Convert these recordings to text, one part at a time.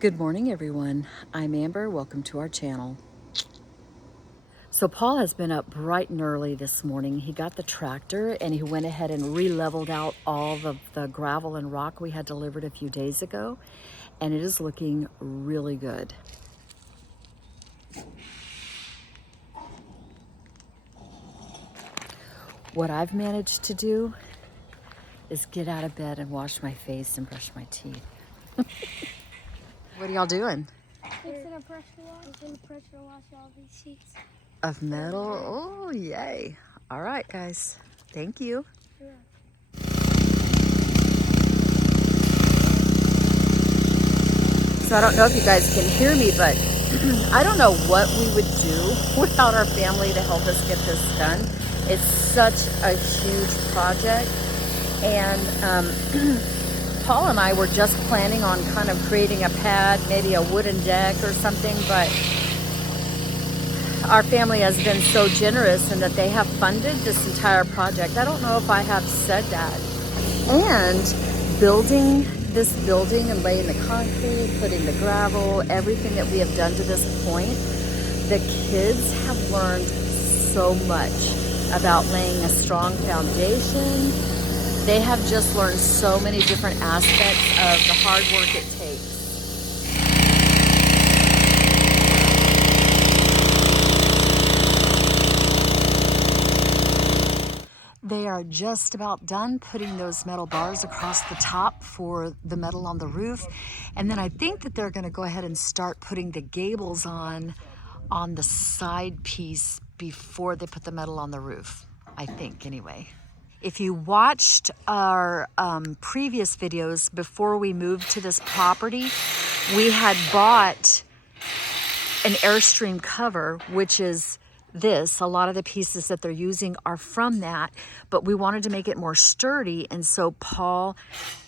Good morning, everyone. I'm Amber. Welcome to our channel. So Paul has been up bright and early this morning. He got the tractor and he went ahead and re-leveled out all the gravel and rock we had delivered a few days ago, and it is looking really good. What I've managed to do is get out of bed and wash my face and brush my teeth. What are y'all doing? Fixing a pressure wash. Fixing a pressure wash all these sheets. Of metal? Oh, yay. All right, guys. Thank you. Sure. So I don't know if you guys can hear me, but I don't know what we would do without our family to help us get this done. It's such a huge project. And Paul and I were just planning on kind of creating a pad, maybe a wooden deck or something, but our family has been so generous in that they have funded this entire project. I don't know if I have said that. And building this building and laying the concrete, putting the gravel, everything that we have done to this point, the kids have learned so much about laying a strong foundation. They have just learned so many different aspects of the hard work it takes. They are just about done putting those metal bars across the top for the metal on the roof. And then I think that they're going to go ahead and start putting the gables on the side piece before they put the metal on the roof. I think, anyway. If you watched our previous videos before we moved to this property, we had bought an Airstream cover, which is this. A lot of the pieces that they're using are from that, but we wanted to make it more sturdy, and so Paul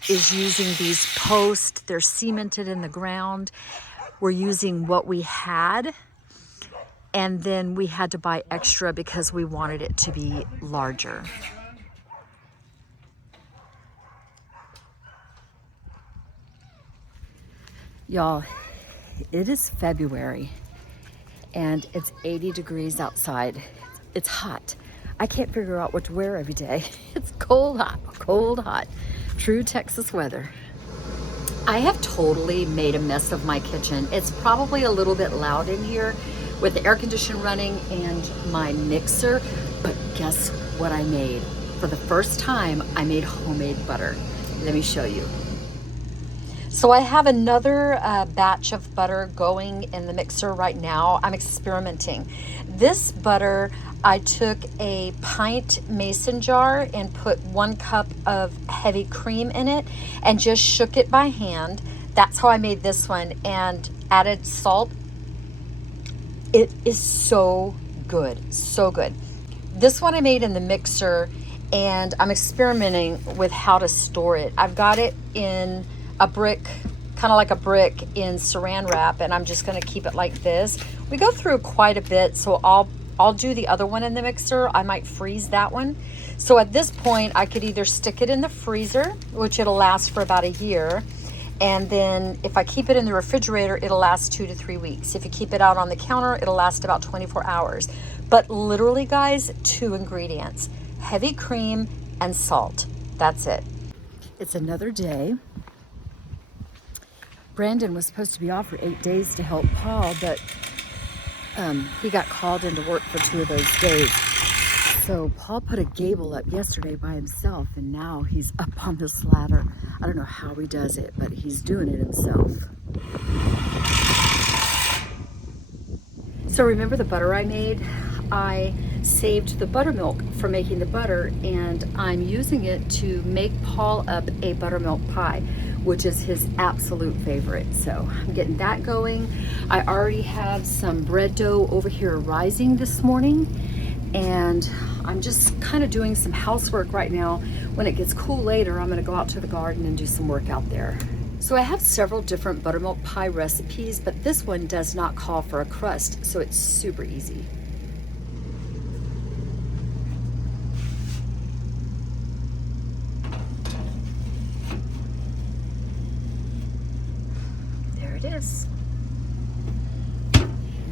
is using these posts. They're cemented in the ground. We're using what we had, and then we had to buy extra because we wanted it to be larger. Y'all, it is February and it's 80 degrees outside. It's hot. I can't figure out what to wear every day. It's cold, hot. True Texas weather. I have totally made a mess of my kitchen. It's probably a little bit loud in here with the air conditioner running and my mixer, but guess what I made? For the first time, I made homemade butter. Let me show you. So I have another batch of butter going in the mixer right now. I'm experimenting. This butter, I took a pint mason jar and put 1 cup of heavy cream in it and just shook it by hand. That's how I made this one, and added salt. It is so good, so good. This one I made in the mixer, and I'm experimenting with how to store it. I've got it in a brick, kind of like a brick in saran wrap, and I'm just going to keep it like this. We go through quite a bit, so I'll do the other one in the mixer. I might freeze that one. So at this point, I could either stick it in the freezer, which it'll last for about a year, and then if I keep it in the refrigerator, it'll last 2 to 3 weeks. If you keep it out on the counter, it'll last about 24 hours. But literally, guys, 2 ingredients: heavy cream and salt. That's it. It's another day. Brandon was supposed to be off for 8 days to help Paul, but he got called into work for 2 of those days. So Paul put a gable up yesterday by himself, and now he's up on this ladder. I don't know how he does it, but he's doing it himself. So remember the butter I made? I saved the buttermilk for making the butter, and I'm using it to make Paul up a buttermilk pie, which is his absolute favorite. So I'm getting that going. I already have some bread dough over here rising this morning, and I'm just kind of doing some housework right now. When it gets cool later, I'm gonna go out to the garden and do some work out there. So I have several different buttermilk pie recipes, but this one does not call for a crust, so it's super easy. There it is. this.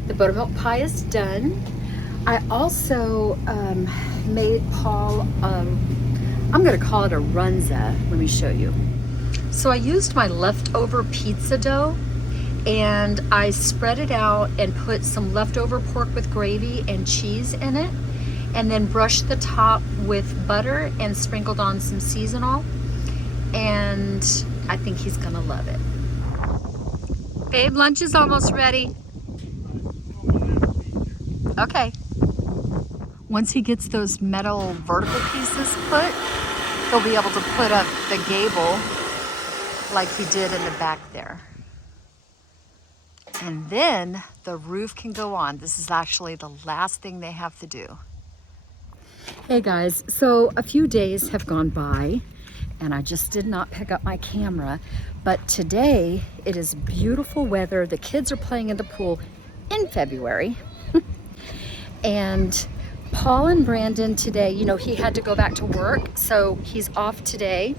The buttermilk pie is done. I also made Paul, I'm gonna call it a runza. Let me show you. So I used my leftover pizza dough and I spread it out and put some leftover pork with gravy and cheese in it, and then brushed the top with butter and sprinkled on some seasonal. And I think he's gonna love it. Babe, lunch is almost ready. Okay. Once he gets those metal vertical pieces put, he'll be able to put up the gable like he did in the back there. And then the roof can go on. This is actually the last thing they have to do. Hey guys, so a few days have gone by and I just did not pick up my camera, but today it is beautiful weather. The kids are playing in the pool in February. And Paul and Brandon today, you know, he had to go back to work, so he's off today.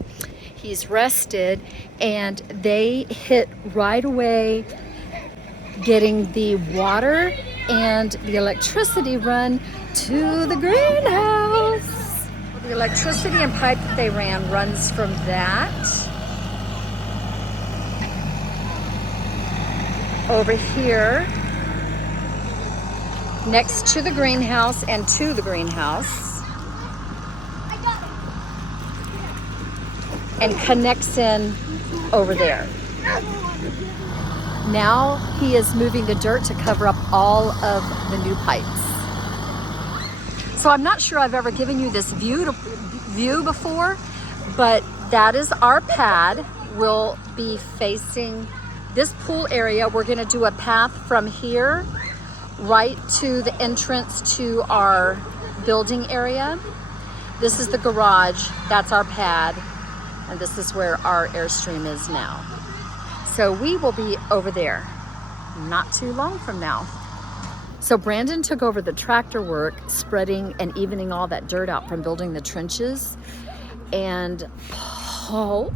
He's rested, and they hit right away getting the water and the electricity run to the greenhouse. The electricity and pipe that they ran runs from that over here next to the greenhouse and to the greenhouse, and connects in over there. Now he is moving the dirt to cover up all of the new pipes. So I'm not sure I've ever given you this view before, but that is our pad. We'll be facing this pool area. We're gonna do a path from here right to the entrance to our building area. This is the garage, that's our pad, and this is where our Airstream is now. So we will be over there not too long from now. So Brandon took over the tractor work, spreading and evening all that dirt out from building the trenches. And Paul,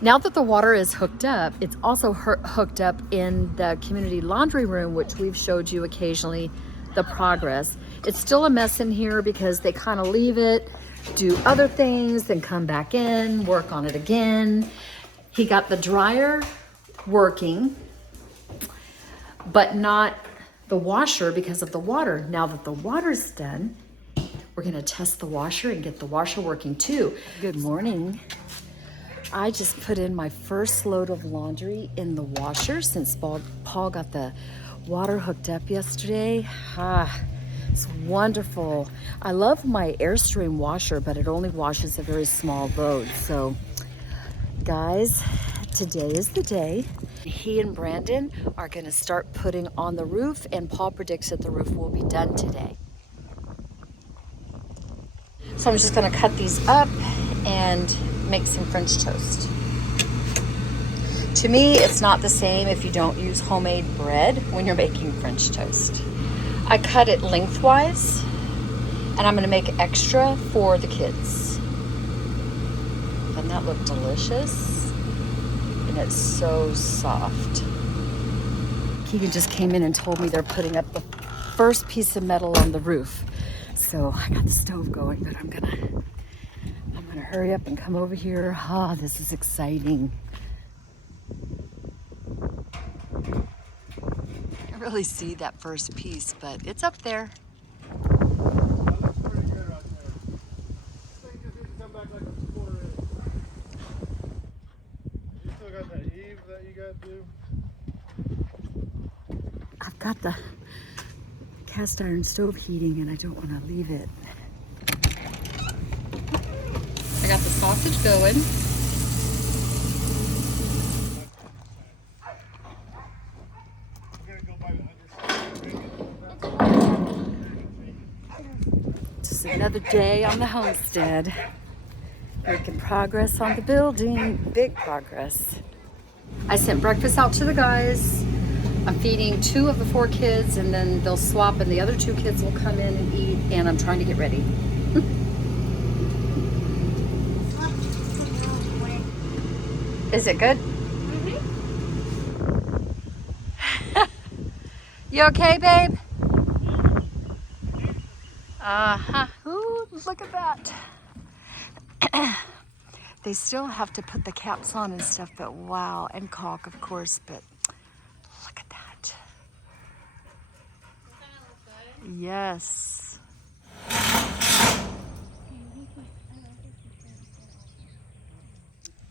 now that the water is hooked up, it's also hooked up in the community laundry room, which we've showed you occasionally the progress. It's still a mess in here because they kind of leave it, do other things, then come back in, work on it again. He got the dryer working, but not the washer because of the water. Now that the water's done, we're gonna test the washer and get the washer working too. Good morning. I just put in my first load of laundry in the washer since Paul got the water hooked up yesterday. It's wonderful. I love my Airstream washer, but it only washes a very small load. So guys, today is the day. He and Brandon are gonna start putting on the roof, and Paul predicts that the roof will be done today. So I'm just gonna cut these up and make some French toast. To me, it's not the same if you don't use homemade bread when you're making French toast. I cut it lengthwise, and I'm gonna make extra for the kids. Doesn't that look delicious? And it's so soft. Keegan just came in and told me they're putting up the first piece of metal on the roof. So I got the stove going, but I'm gonna hurry up and come over here. This is exciting. I can't really see that first piece, but it's up there. That looks pretty good right there. This thing just needs to come back like a square inch. You still got that eave that you got to do? I've got the cast iron stove heating and I don't want to leave it. I got the sausage going. Just another day on the homestead. Making progress on the building. Big progress. I sent breakfast out to the guys. I'm feeding 2 of the 4 kids, and then they'll swap and the other 2 kids will come in and eat, and I'm trying to get ready. Is it good? Mm-hmm. You okay, babe? Uh-huh. Ooh, look at that. They still have to put the caps on and stuff, but wow, and caulk, of course, but look at that. Yes.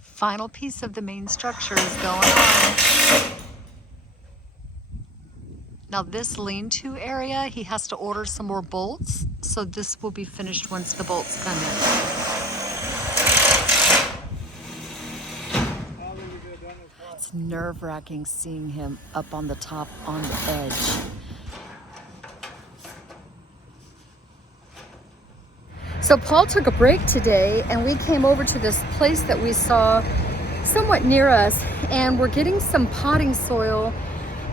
Final piece of the main structure is going on. Now this lean-to area, he has to order some more bolts, so this will be finished once the bolts come in. It's nerve-wracking seeing him up on the top on the edge. So Paul took a break today and we came over to this place that we saw somewhat near us, and we're getting some potting soil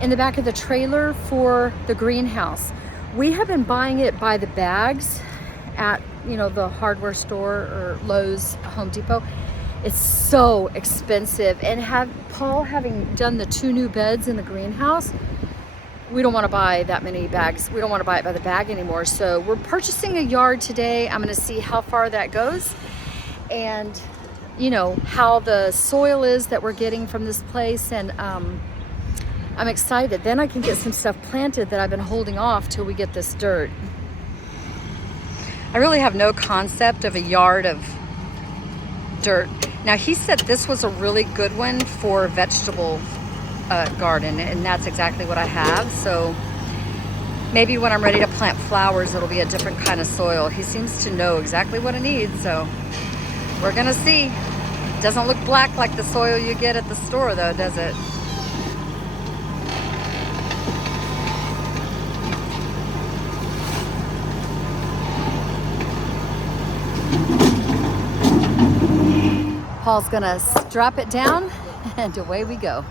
in the back of the trailer for the greenhouse. We have been buying it by the bags at, you know, the hardware store or Lowe's, Home Depot. It's so expensive, and Paul having done the 2 new beds in the greenhouse, we don't want to buy that many bags. We don't want to buy it by the bag anymore. So we're purchasing a yard today. I'm going to see how far that goes and, you know, how the soil is that we're getting from this place. And I'm excited. Then I can get some stuff planted that I've been holding off till we get this dirt. I really have no concept of a yard of dirt. Now he said this was a really good one for vegetable garden, and that's exactly what I have. So maybe when I'm ready to plant flowers, it'll be a different kind of soil. He seems to know exactly what it needs, so we're gonna see. Doesn't look black like the soil you get at the store though, does it? Paul's gonna strap it down and away we go.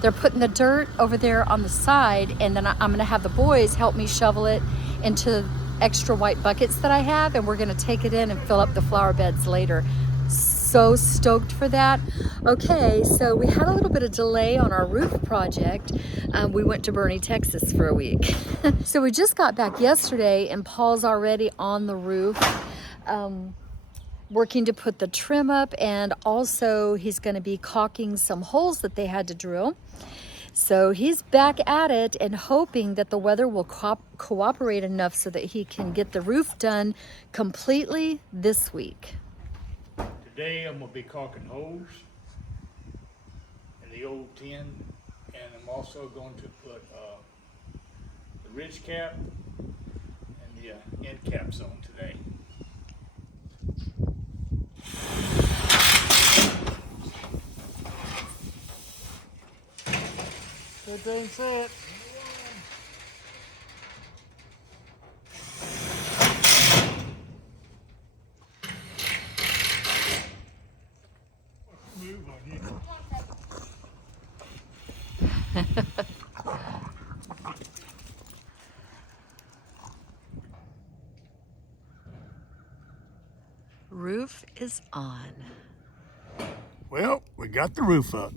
They're putting the dirt over there on the side, and then I'm gonna have the boys help me shovel it into extra white buckets that I have, and we're gonna take it in and fill up the flower beds later. So stoked for that. Okay, so we had a little bit of delay on our roof project. We went to Boerne, Texas for a week. So we just got back yesterday, and Paul's already on the roof. Working to put the trim up, and also he's going to be caulking some holes that they had to drill. So he's back at it and hoping that the weather will cooperate enough so that he can get the roof done completely this week. Today I'm going to be caulking holes in the old tin, and I'm also going to put the ridge cap and the end caps on today. Good thing set. Move on you. Roof is on. Well, we got the roof up.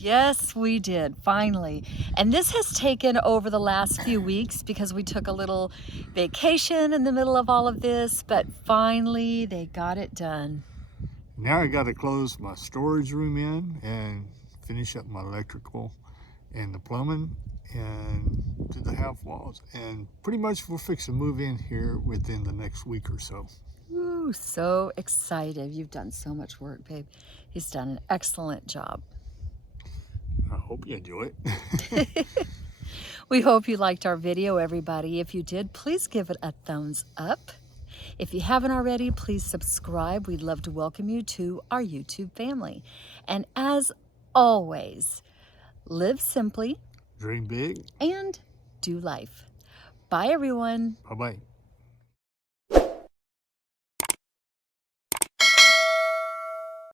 Yes, we did, finally. And this has taken over the last few weeks because we took a little vacation in the middle of all of this, but finally they got it done. Now I got to close my storage room in and finish up my electrical and the plumbing and do the half walls. And pretty much we're fixing to move in here within the next week or so. Ooh, so excited. You've done so much work, babe. He's done an excellent job. I hope you enjoy it. We hope you liked our video, everybody. If you did, please give it a thumbs up. If you haven't already, please subscribe. We'd love to welcome you to our YouTube family. And as always, live simply, Dream big. and do life. Bye, everyone. Bye-bye.